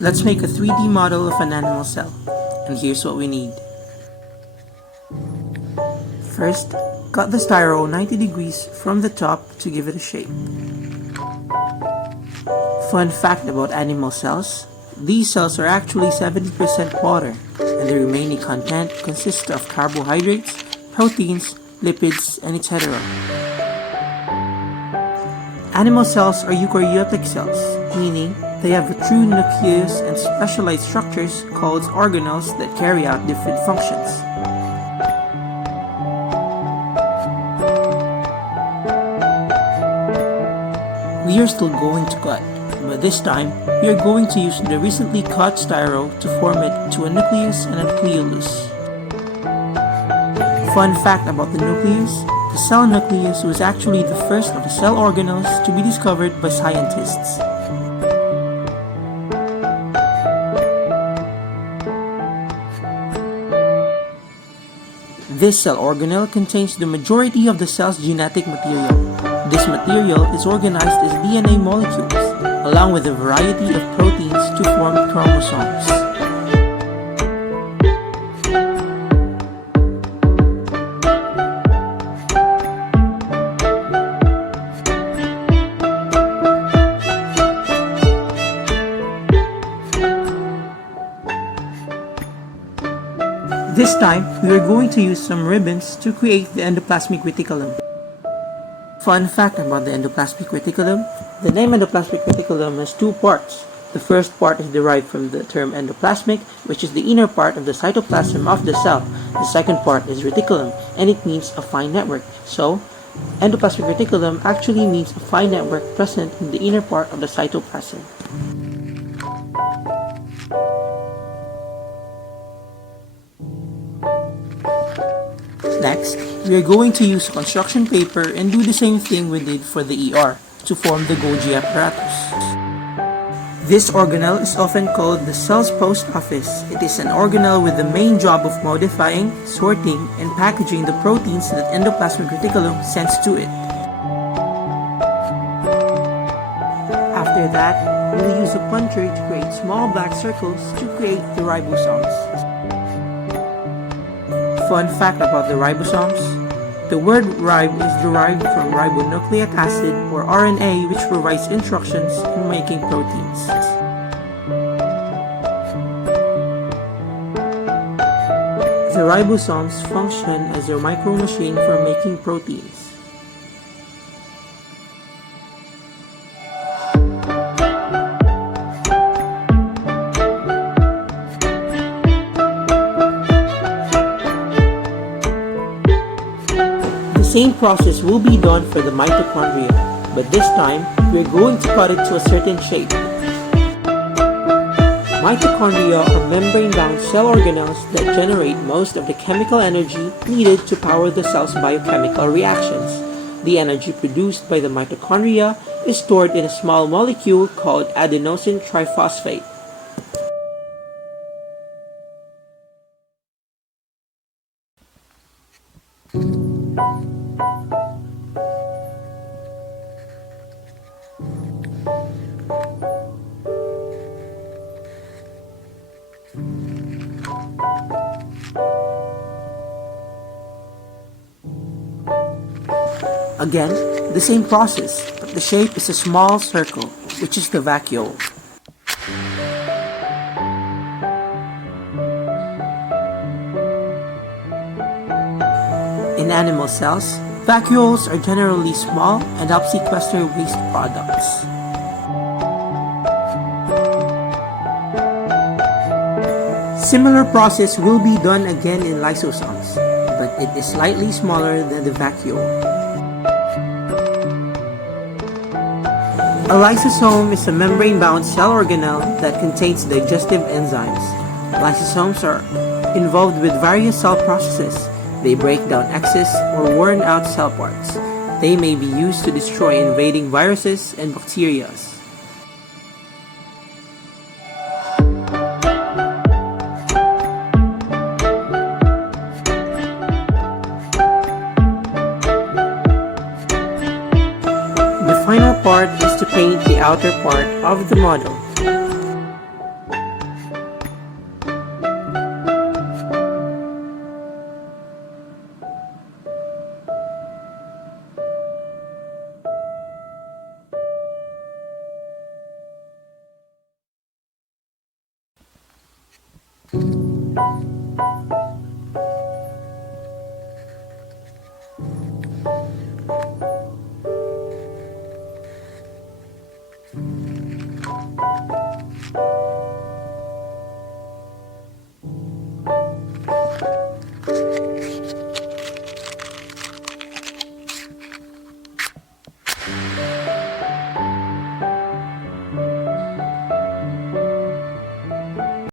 Let's make a 3D model of an animal cell, and here's what we need. First, cut the styro 90 degrees from the top to give it a shape. Fun fact about animal cells, these cells are actually 70% water, and the remaining content consists of carbohydrates, proteins, lipids, and etc. Animal cells are eukaryotic cells, meaning they have a true nucleus and specialized structures called organelles that carry out different functions. We are still going to cut, but this time we are going to use the recently cut styro to form it to a nucleus and a nucleolus. Fun fact about the nucleus, the cell nucleus was actually the first of the cell organelles to be discovered by scientists. This cell organelle contains the majority of the cell's genetic material. This material is organized as DNA molecules, along with a variety of proteins to form chromosomes. This time, we are going to use some ribbons to create the endoplasmic reticulum. Fun fact about the endoplasmic reticulum, the name endoplasmic reticulum has two parts. The first part is derived from the term endoplasmic, which is the inner part of the cytoplasm of the cell. The second part is reticulum, and it means a fine network. So, endoplasmic reticulum actually means a fine network present in the inner part of the cytoplasm. Next, we are going to use construction paper and do the same thing we did for the ER to form the Golgi apparatus. This organelle is often called the cell's post office. It is an organelle with the main job of modifying, sorting, and packaging the proteins that endoplasmic reticulum sends to it. After that, we'll use a puncher to create small black circles to create the ribosomes. Fun fact about the ribosomes, the word rib is derived from ribonucleic acid or RNA, which provides instructions in making proteins. The ribosomes function as a micromachine for making proteins. The same process will be done for the mitochondria, but this time, we're going to cut it to a certain shape. Mitochondria are membrane-bound cell organelles that generate most of the chemical energy needed to power the cell's biochemical reactions. The energy produced by the mitochondria is stored in a small molecule called adenosine triphosphate. Again, the same process, but the shape is a small circle, which is the vacuole. In animal cells, vacuoles are generally small and help sequester waste products. Similar process will be done again in lysosomes, but it is slightly smaller than the vacuole. A lysosome is a membrane-bound cell organelle that contains digestive enzymes. Lysosomes are involved with various cell processes. They break down excess or worn-out cell parts. They may be used to destroy invading viruses and bacteria. The final part is to paint the outer part of the model.